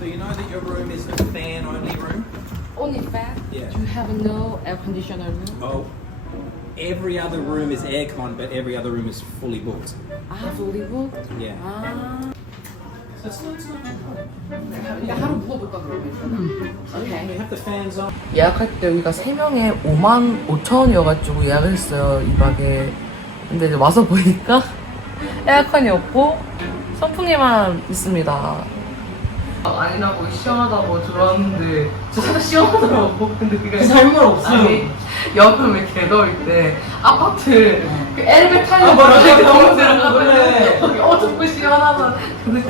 So you know that your room is a fan only room? Only fan? Yeah. Do you have no air conditioner room? Oh. Every other room is aircon, but every other room is fully booked. fully booked? Yeah. 이거 하루 묵어볼까 그러면? 오케이. We have the fans on. 예약할 때 여기가 3명에 55,000원이어가지고 예약을 했어요 2박에. 근데 이제 와서 보니까 에어컨이 없고 선풍기만 있습니다. 아니라고 시원하다고 들었는데 진짜 살짝 시원하더라고. 근데 그게 살말 없어요. 아니, 여름에 개더울 때 아파트 그 엘리베이터 타려고 너무 들어가고 그래. 좁고 시원하다. 근데